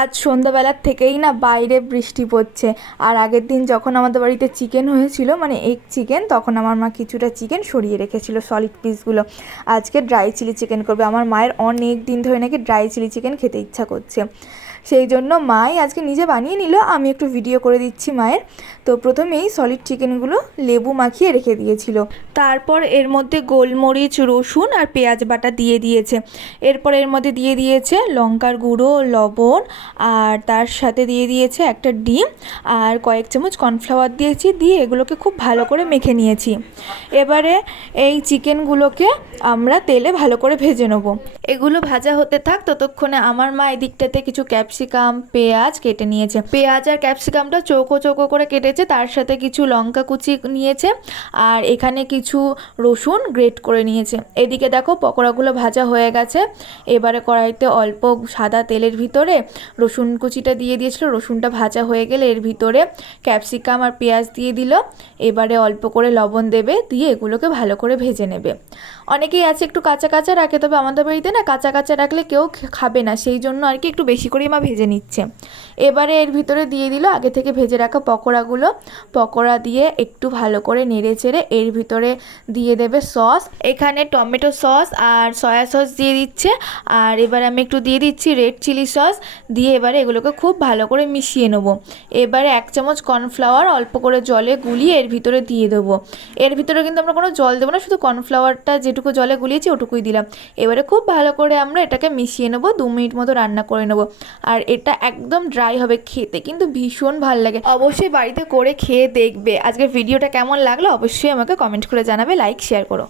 আজ সন্ধ্যাবেলার থেকেই না বাইরে বৃষ্টি পড়ছে। আর আগের দিন যখন আমাদের বাড়িতে চিকেন হয়েছিল, মানে এগ চিকেন, তখন আমার মা কিছুটা চিকেন সরিয়ে রেখেছিল সলিড পিসগুলো। আজকে ড্রাই চিলি চিকেন করবে। আমার মায়ের অনেক দিন ধরে নাকি ড্রাই চিলি চিকেন খেতে ইচ্ছা করছে, সেই জন্য মাই আজকে নিজে বানিয়ে নিল, আমি একটু ভিডিও করে দিচ্ছি মায়ের। তো প্রথমেই সলিড চিকেনগুলো লেবু মাখিয়ে রেখে দিয়েছিল, তারপর এর মধ্যে গোলমরিচ, রসুন আর পেঁয়াজ বাটা দিয়ে দিয়েছে। এরপর এর মধ্যে দিয়ে দিয়েছে লঙ্কার গুঁড়ো, লবণ, আর তার সাথে দিয়ে দিয়েছে একটা ডিম আর কয়েক চামচ কর্নফ্লাওয়ার দিয়েছি। দিয়ে এগুলোকে খুব ভালো করে মেখে নিয়েছি। এবারে এই চিকেনগুলোকে আমরা তেলে ভালো করে ভেজে নেব। এগুলো ভাজা হতে থাক, ততক্ষণে আমার মা এদিকটাতে কিছু ক্যাপসিকাম, পেঁয়াজ কেটে নিয়েছে। পেঁয়াজ আর ক্যাপসিকামটা চৌকো চৌকো করে কেটেছে, তার সাথে কিছু লঙ্কা কুচি নিয়েছে, আর এখানে কিছু রসুন গ্রেট করে নিয়েছে। এদিকে দেখো পকোড়াগুলো ভাজা হয়ে গেছে। এবারে কড়াইতে অল্প সাদা তেলের ভিতরে রসুন কুচিটা দিয়ে দিয়েছিল। রসুনটা ভাজা হয়ে গেলে এর ভিতরে ক্যাপসিকাম আর পেঁয়াজ দিয়ে দিল। এবারে অল্প করে লবণ দেবে, দিয়ে এগুলোকে ভালো করে ভেজে নেবে। অনেকেই আছে একটু কাঁচা কাঁচা রাখে, তবে আমাদের বাড়িতে না কাঁচা কাঁচা রাখলে কেউ খাবে না, সেই জন্য আর কি একটু বেশি করেই মা ভেজে নিচ্ছে। এবারে এর ভিতরে দিয়ে দিল আগে থেকে ভেজে রাখা পকোড়াগুলো। পকোড়া দিয়ে একটু ভালো করে নেড়ে চেড়ে এর ভিতরে দিয়ে দেবে সস। এখানে টমেটো সস আর সয়া সস দিয়ে দিচ্ছে, আর এবার আমি একটু দিয়ে দিচ্ছি রেড চিলি সস। দিয়ে এবারে এগুলোকে খুব ভালো করে মিশিয়ে নেবো। এবারে 1 চামচ কর্নফ্লাওয়ার অল্প করে জলে গুলিয়ে এর ভিতরে দিয়ে দেবো। এর ভিতরে কিন্তু আমরা কোনো জল দেবো না, শুধু কর্নফ্লাওয়ারটা যেটুকু জলে গুলিয়েছি ওটুকুই দিলাম। এবারে খুব ভালো করে আমরা এটাকে মিশিয়ে নেবো, 2 মিনিট মতো রান্না করে নেবো। আর এটা একদম ড্রাই হবে, খেতে কিন্তু ভীষণ ভালো লাগে। অবশ্যই বাড়িতে করে খেয়ে দেখবে। আজকের ভিডিওটা কেমন লাগলো অবশ্যই আমাকে কমেন্ট করে জানাবে, লাইক শেয়ার করো।